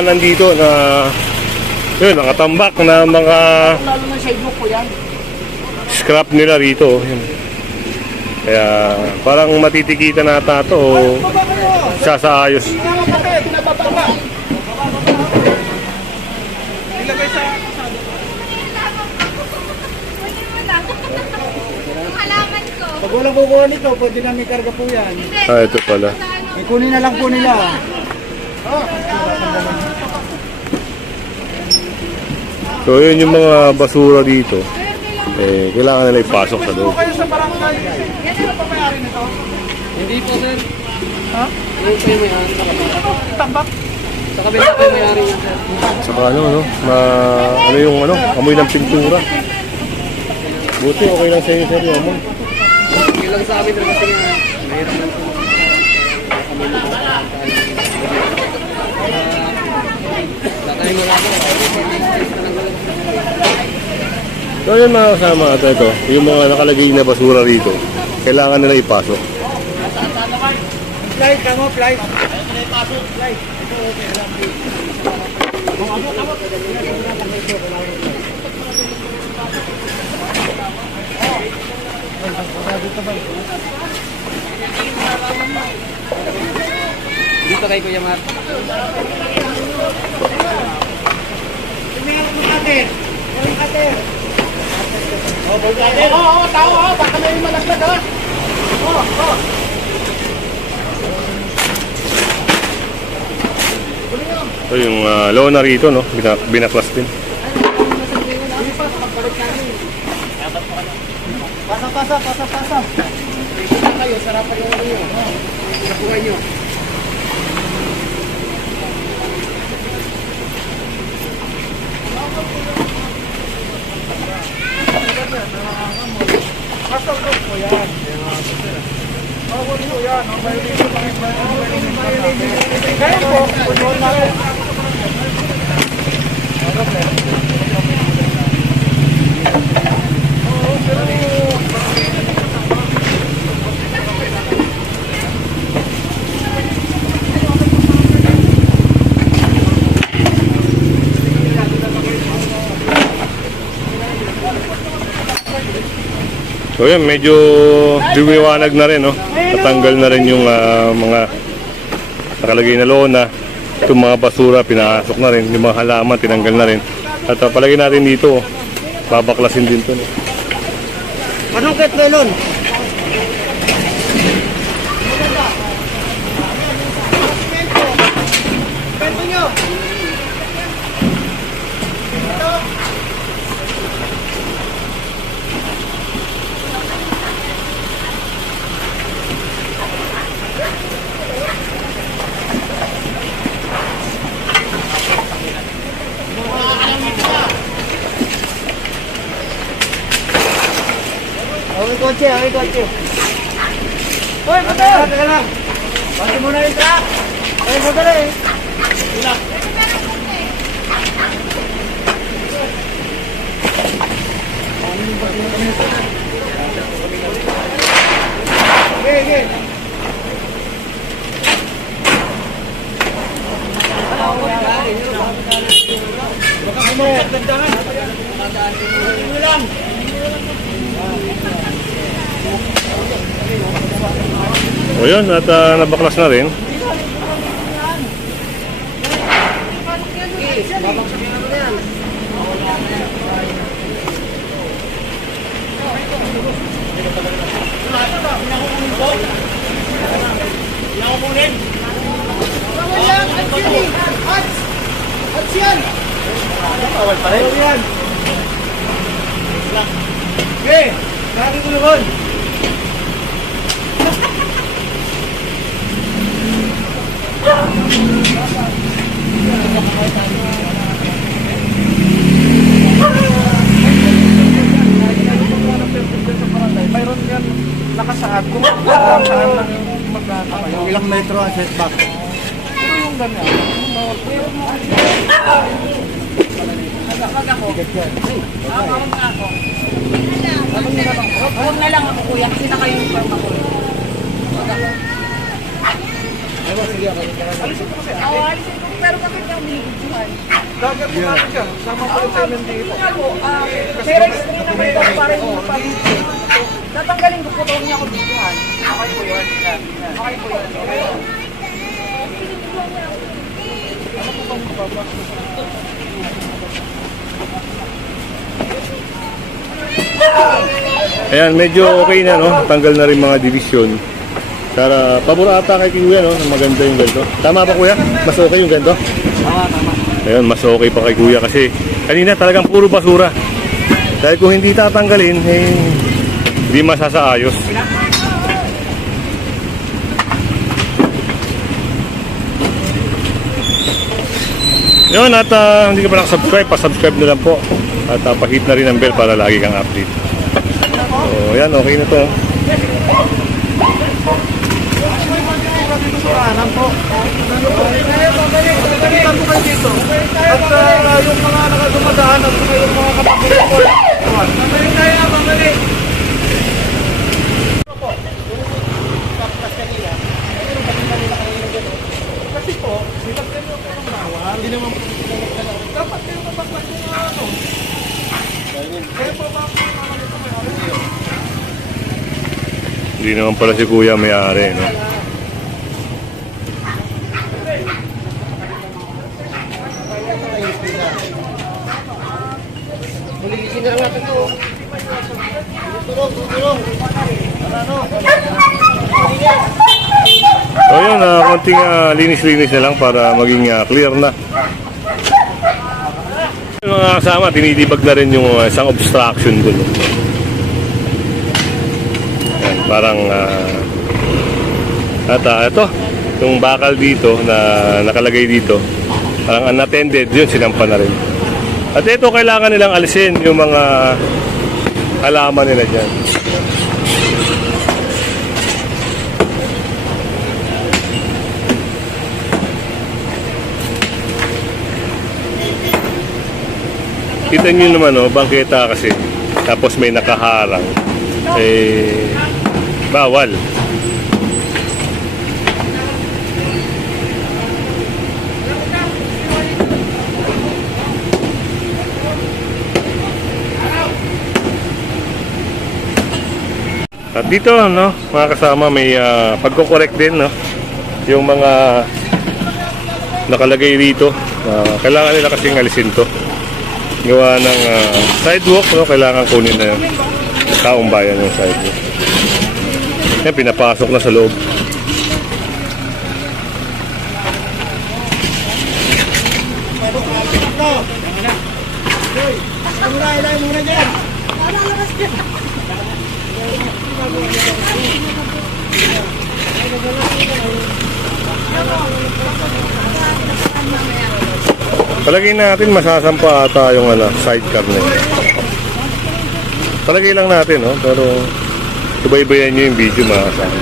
Nandito na yun, nakatambak na mga scrap nila rito. Yun. Kaya parang matitikitan nata ito o sasaayos. Pag walang kukuha nito, pwede na may karga po yan. Ah, ito pala. Kunin na lang po nila. So yun yung mga basura dito. Kailangan nila ipasok sa loob. Kayo sa barangay. Sino pa may-ari nito? Hindi po, sir. Ha? Hindi po yung may-ari sa kabila. Tambak? Sa kabila po yung may-ari niya, sir. Saka ano, ano yung ano, amoy ng pintura. Buti okay lang sa inyo, sir, yung amoy. Hindi lang sa amin, kasi nga, mahirap lang po. Tatahin mo lang po. So yun mga kasama ito, yung mga nakalagay na basura rito, kailangan nila ipasok. Flight, kamo, flight. Dito kay Kuya Mark. Oo, tao, baka may malaglag ha. So yung lona rito, no, binaklas din. Pasa. Kayo, sarapan yung ano nyo. Nakuha nyo. Pasok po yan. Bawal po yan. Kaya po, kunyon na po. So yan, medyo dumiwanag na rin, no? Natanggal na rin yung mga nakalagay na lona. Itong mga basura, pinasok na rin. Yung mga halaman, tinanggal na rin. At palagay natin dito, babaklasin din ito. No? Anong ket melon? Away kotse. Hoy, motor! Teka lang. Bati mo na yung truck. Ay, madali. Ilang. Okay. Baka kumakas dandahan. Ilang. O yun, at nabaklas na rin. Awal pa rin. Okay, kaki tulungan. Mayroon yan nakasaad kung saan lang yung magkakamayo. Ilang metro ang setback? Ito yung ganyan. Huwag na lang ako kuya kasi naka-uniform ako. Sige, ako. Alisin ko kasi. Oo, alisin ko. Pero bakit niya binibidyohan? Dagat po natin dyan. Sama po yung payment dito. Nga po, may registry naman ito para yung tatanggalin ko po ito niya ako bidyohan. Okay po yun. Yan. Okay po yun. Ano po bang mababas? Ayan, medyo okay na, no? Tanggal na rin mga division. Para pabor ata kay Kuya, no? Maganda yung ganito. Tama ba, Kuya? Mas okay yung ganito? Tama. Ayun, mas okay pa kay Kuya kasi kanina talagang puro basura. Dahil kung hindi tatanggalin, eh, hindi masasaayos. Yun, at hindi ka pa nakasubscribe, pa-subscribe na lang po. At pa-hit na rin ang bell para lagi kang update. So, yan, okay na to. Kanan po. Pagkakita po kayo dito. At yung mga nakadumadaan at yung mga kapatid po. Mamalik tayo, mamalik. Kasi po, nilagyan nyo po ng bawal. Hindi naman po dapat kayo mapaklas nyo na ano. Kaya po ba po Hindi naman pala si Kuya may-ari, no? Bulisin na lang natin ito. Tulong. So yun, konting linis-linis na lang para maging clear na. Yung mga kasama, tinitibag na rin yung isang obstruction dun. Yan, parang ito, yung bakal dito na nakalagay dito, parang unattended, yun sinampa na rin. At ito, kailangan nilang alisin yung mga halaman nila dyan. Kita nyo naman, oh, bangketa kasi. Tapos may nakaharang. Eh, bawal. At dito, no, mga kasama, may pagko-correct din, no? Yung mga nakalagay dito. Kailangan nila kasing alisin to. Gawa ng sidewalk, no? Kailangan kunin na yun. Taong bayan yung sidewalk. Yan, pinapasok na sa loob. muna dyan. Palagay natin masasampa ata yung sidecar na yun. Palagay lang natin, no? Pero subaybayan nyo yung video mga kasama.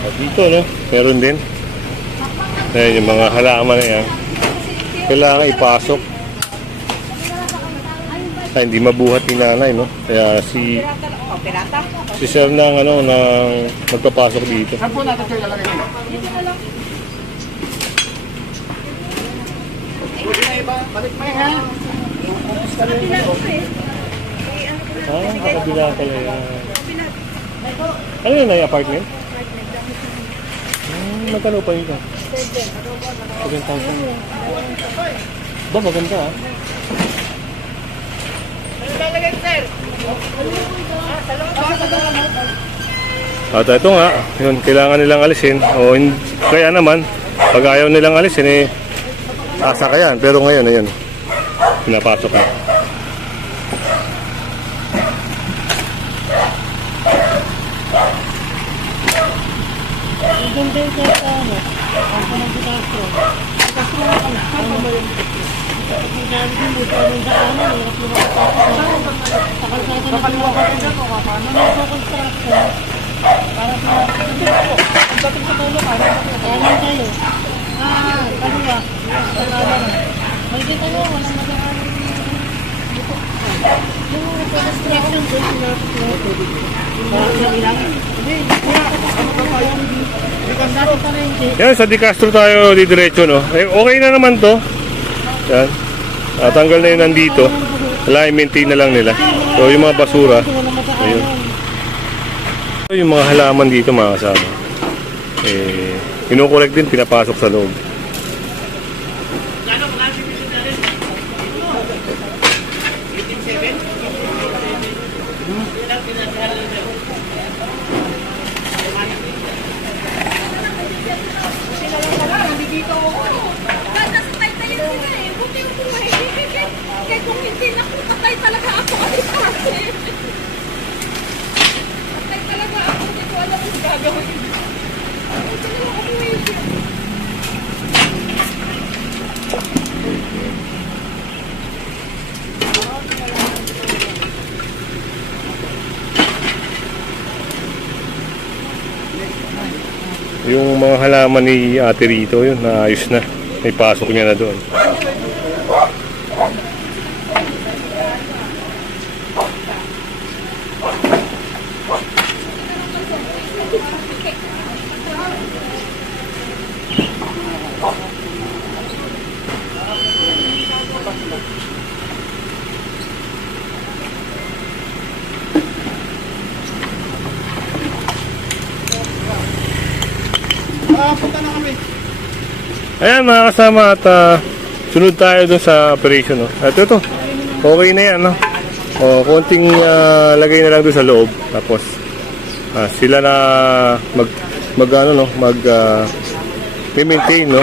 At dito, no? Meron din. Ayan, yung mga halaman na yan. Kailangan ipasok. Ay, hindi mabuhat ni nanay, no? Kaya si sir nang magpapasok dito. Saan po natin kayo lalagay nila? Balik mo ha. Nakabila pala yan. Ano yun, ay apartment? Magkano pa yun? 7,000. Ba, maganda ah. At ito nga, yun, kailangan nilang alisin. O, kaya naman, pag ayaw nilang alisin, eh, asa ka yan. Pero ngayon, ayun, pinapasok na. Ang ganda yung kahit ano. Ang panang si Castro. Si Castro na pala. Ano ba yun? Ang ganda yung buto ng daanan. Hirap yung makapasok. Sa kalsada na pinapasok. Ano na sa construction? Para sa Pagdating sa tulo, para kanan kayo. Kaliwa. Sa kanan. May dito ano, walang magaan. Yung construction doon sila. Hindi. Dati pa rin. Yan, sa Di Castro tayo didiretso, no? Eh, okay na naman to. Yan. Tanggal na yun nandito. Wala, i-maintain na lang nila. So, yung mga basura, ayun. So, yung mga halaman dito, mga kasama. Eh, kinukorek din, pinapasok sa loob. Tatay tayo sila eh. Buti yung buhay. Kaya kung hindi na kung tatay talaga ako, kasi. Tatay talaga ako, hindi ko alam kung gagawin. Buti na lang ako eh. Yung mga halaman ni ate rito, yun, naayos na. May pasok niya na doon. Punta na kami. Ayan mga kasama at sunod tayo dun sa operation. No? At ito, okay na yan. No? O, konting lagay na lang dun sa loob. Tapos sila na mag maintain, no?